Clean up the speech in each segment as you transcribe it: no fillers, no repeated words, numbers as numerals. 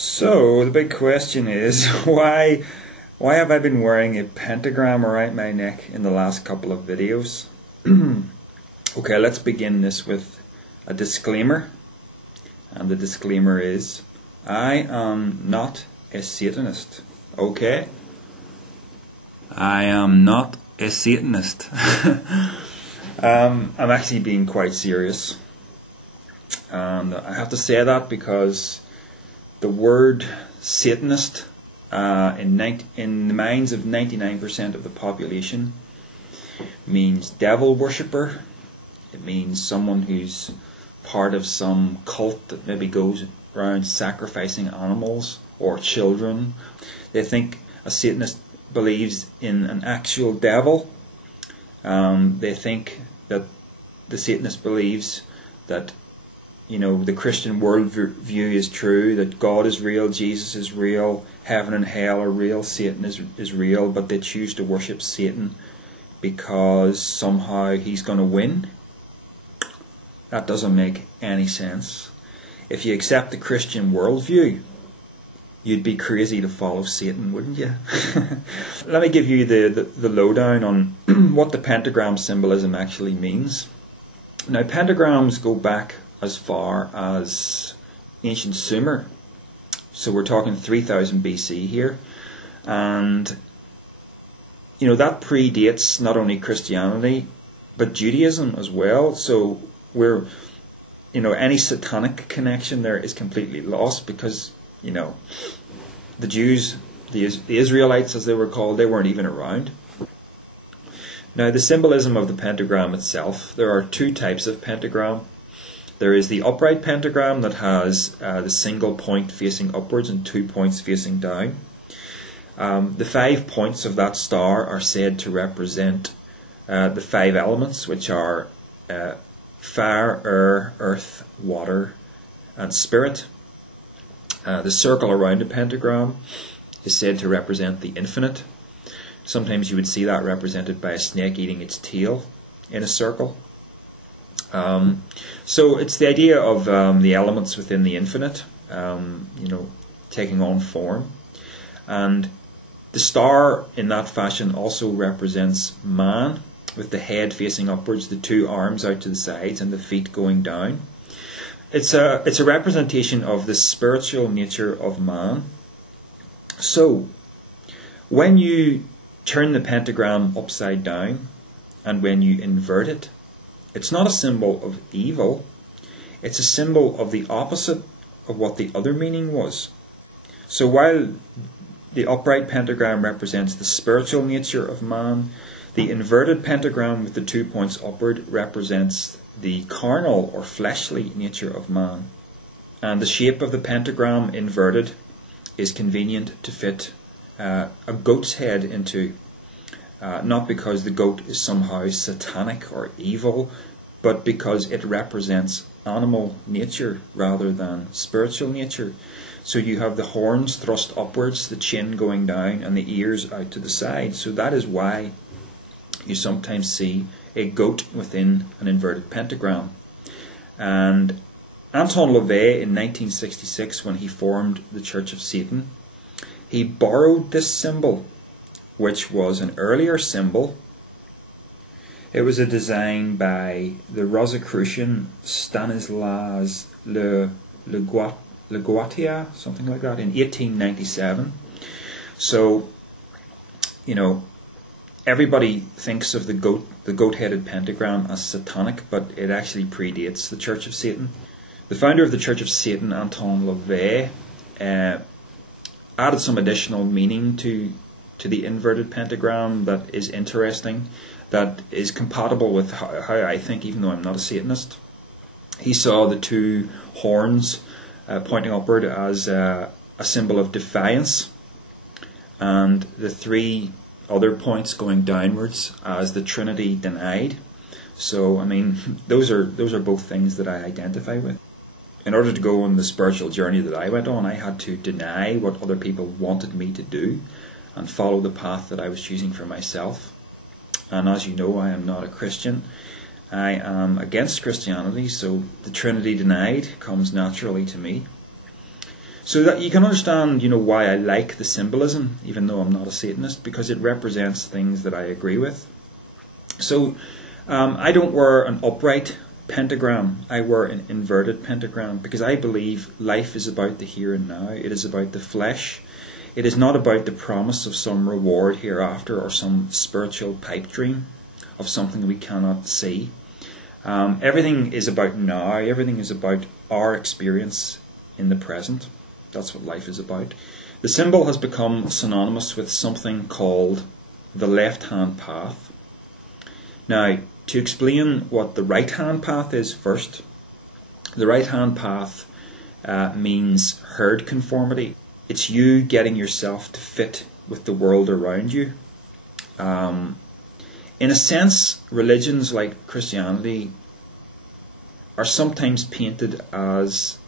So the big question is, why have I been wearing a pentagram around my neck in the last couple of videos? Okay, let's begin this with a disclaimer. And the disclaimer is, I am not a Satanist. Okay? I am not a Satanist. I'm actually being quite serious. And I have to say that because the word Satanist in the minds of 99% of the population means devil worshipper. It means someone who's part of some cult that maybe goes around sacrificing animals or children. They think a Satanist believes in an actual devil. They think that the Satanist believes that the Christian worldview is true, that God is real, Jesus is real, heaven and hell are real, Satan is real, but they choose to worship Satan because somehow he's going to win. That doesn't make any sense. If you accept the Christian worldview, you'd be crazy to follow Satan, wouldn't you? Let me give you the lowdown on what the pentagram symbolism actually means. Now, pentagrams go back as far as ancient Sumer. So we're talking 3000 BC here. And, that predates not only Christianity, but Judaism as well. So any satanic connection there is completely lost because, the Jews, the Israelites as they were called, they weren't even around. Now, the symbolism of the pentagram itself, there are two types of pentagram. There is the upright pentagram that has the single point facing upwards and 2 points facing down. The 5 points of that star are said to represent the 5 elements, which are fire, air, earth, water, and spirit. The circle around the pentagram is said to represent the infinite. Sometimes you would see that represented by a snake eating its tail in a circle. So it's the idea of the elements within the infinite, taking on form. And the star in that fashion also represents man, with the head facing upwards, the 2 arms out to the sides, and the feet going down. It's a representation of the spiritual nature of man. So, when you turn the pentagram upside down, and when you invert it, it's not a symbol of evil, it's a symbol of the opposite of what the other meaning was. So while the upright pentagram represents the spiritual nature of man, the inverted pentagram with the 2 points upward represents the carnal or fleshly nature of man. And the shape of the pentagram inverted is convenient to fit a goat's head into. Not because the goat is somehow satanic or evil, but because it represents animal nature rather than spiritual nature. So you have the horns thrust upwards, the chin going down, and the ears out to the side. So that is why you sometimes see a goat within an inverted pentagram. And Anton LaVey in 1966, when he formed the Church of Satan, he borrowed this symbol, which was an earlier symbol. It was a design by the Rosicrucian Stanislas Leguatier, something like that, in 1897. So, everybody thinks of the goat-headed pentagram as satanic, but it actually predates the Church of Satan. The founder of the Church of Satan, Anton LaVey, added some additional meaning to the inverted pentagram that is interesting, that is compatible with how I think, even though I'm not a Satanist. He saw the 2 horns pointing upward as a symbol of defiance, and the 3 other points going downwards as the Trinity denied. So, those are both things that I identify with. In order to go on the spiritual journey that I went on, I had to deny what other people wanted me to do and follow the path that I was choosing for myself. And as you know, I am not a Christian. I am against Christianity, so the Trinity denied comes naturally to me. So that you can understand, why I like the symbolism, even though I'm not a Satanist, because it represents things that I agree with. So I don't wear an upright pentagram. I wear an inverted pentagram because I believe life is about the here and now. It is about the flesh. It is not about the promise of some reward hereafter or some spiritual pipe dream of something we cannot see. Everything is about now. Everything is about our experience in the present. That's what life is about. The symbol has become synonymous with something called the left-hand path. Now, to explain what the right-hand path is first, the right-hand path means herd conformity. It's you getting yourself to fit with the world around you. In a sense, religions like Christianity are sometimes painted as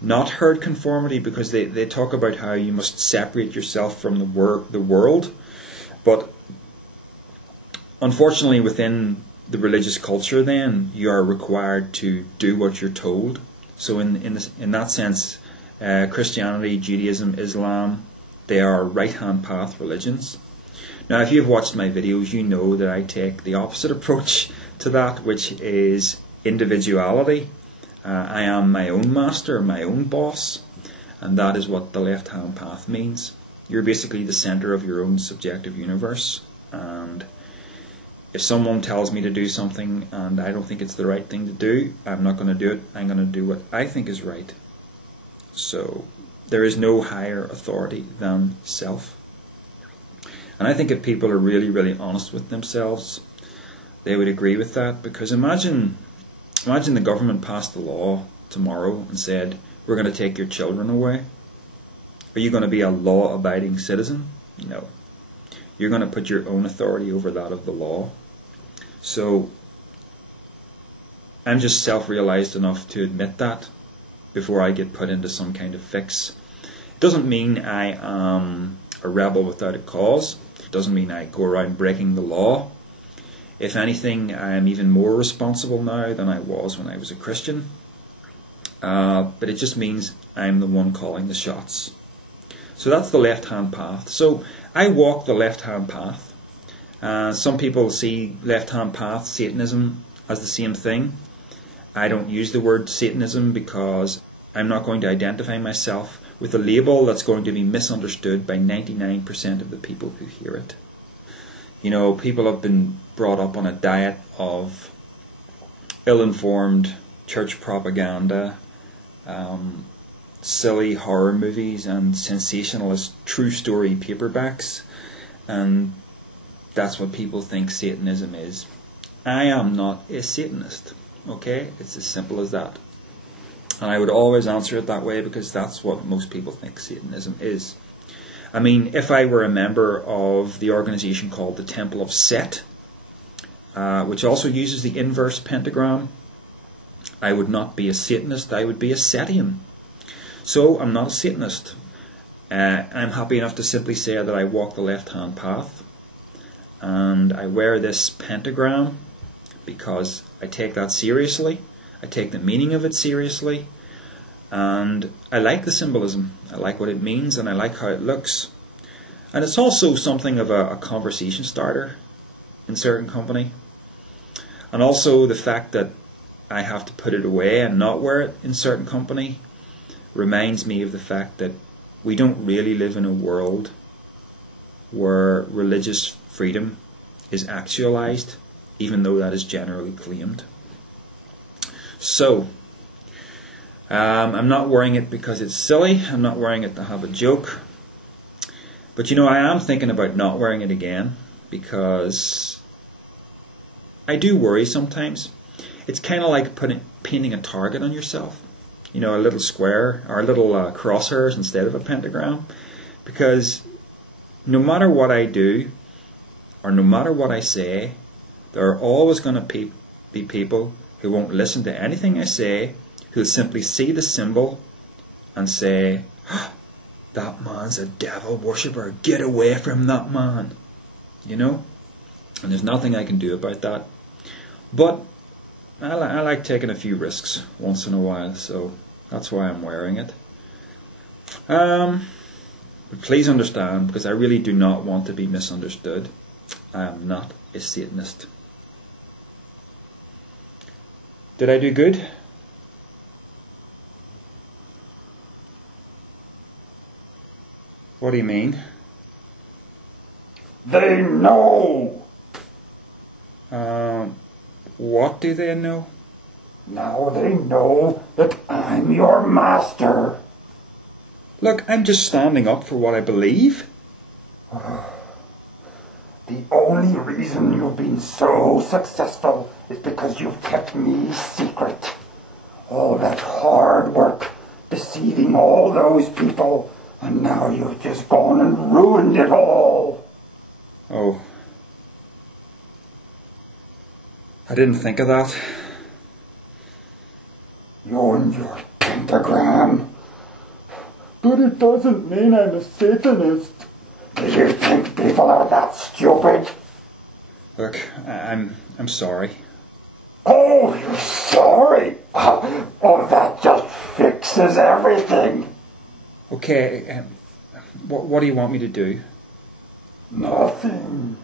not herd conformity because they talk about how you must separate yourself from the world. But unfortunately, within the religious culture, then you are required to do what you're told. So in that sense, Christianity, Judaism, Islam, they are right-hand path religions. Now, if you've watched my videos, you know that I take the opposite approach to that, which is individuality. I am my own master, my own boss, and that is what the left-hand path means. You're basically the center of your own subjective universe, and if someone tells me to do something and I don't think it's the right thing to do, I'm not going to do it. I'm going to do what I think is right. So there is no higher authority than self. And I think if people are really, really honest with themselves, they would agree with that. Because imagine the government passed a law tomorrow and said, we're going to take your children away. Are you going to be a law-abiding citizen? No. You're going to put your own authority over that of the law. So I'm just self-realized enough to admit that before I get put into some kind of fix. It doesn't mean I am a rebel without a cause. It doesn't mean I go around breaking the law. If anything, I am even more responsible now than I was when I was a Christian. But it just means I'm the one calling the shots. So that's the left-hand path. So I walk the left-hand path. Some people see left-hand path, Satanism, as the same thing. I don't use the word Satanism because I'm not going to identify myself with a label that's going to be misunderstood by 99% of the people who hear it. People have been brought up on a diet of ill-informed church propaganda, silly horror movies and sensationalist true story paperbacks, and that's what people think Satanism is. I am not a Satanist, okay? It's as simple as that. And I would always answer it that way because that's what most people think Satanism is. I mean, if I were a member of the organization called the Temple of Set, which also uses the inverse pentagram, I would not be a Satanist, I would be a Setian. So I'm not a Satanist. I'm happy enough to simply say that I walk the left-hand path, and I wear this pentagram because I take that seriously. I take the meaning of it seriously, and I like the symbolism. I like what it means, and I like how it looks. And it's also something of a conversation starter in certain company. And also the fact that I have to put it away and not wear it in certain company reminds me of the fact that we don't really live in a world where religious freedom is actualized, even though that is generally claimed. So, I'm not wearing it because it's silly. I'm not wearing it to have a joke. But I am thinking about not wearing it again because I do worry sometimes. It's kind of like painting a target on yourself. A little square or a little crosshairs instead of a pentagram. Because no matter what I do or no matter what I say, there are always going to be people who won't listen to anything I say, who'll simply see the symbol and say, oh, that man's a devil worshipper, get away from that man. And there's nothing I can do about that. But I like taking a few risks once in a while, so that's why I'm wearing it. But please understand, because I really do not want to be misunderstood, I am not a Satanist. Did I do good? What do you mean? They know! What do they know? Now they know that I'm your master. Look, I'm just standing up for what I believe. The only reason you've been so successful is because you've kept me secret. All that hard work, deceiving all those people, and now you've just gone and ruined it all. Oh. I didn't think of that. You and your pentagram. But it doesn't mean I'm a Satanist. Do you think people are that stupid? Look, I'm sorry. Oh, you're sorry? Oh, that just fixes everything. Okay, what do you want me to do? Nothing.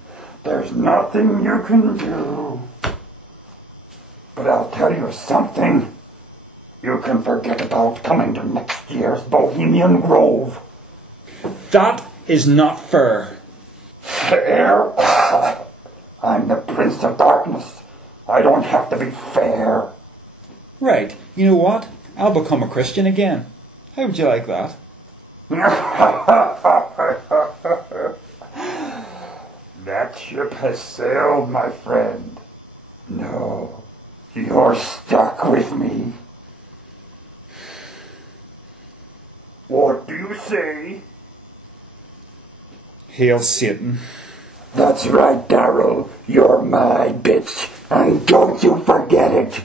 There's nothing you can do. But I'll tell you something. You can forget about coming to next year's Bohemian Grove. That is not fair. Fair? I'm the Prince of Darkness. I don't have to be fair. Right, you know what? I'll become a Christian again. How would you like that? That ship has sailed, my friend. No, you're stuck with me. What do you say? Hail Satan. That's right, Darryl. You're my bitch. And don't you forget it.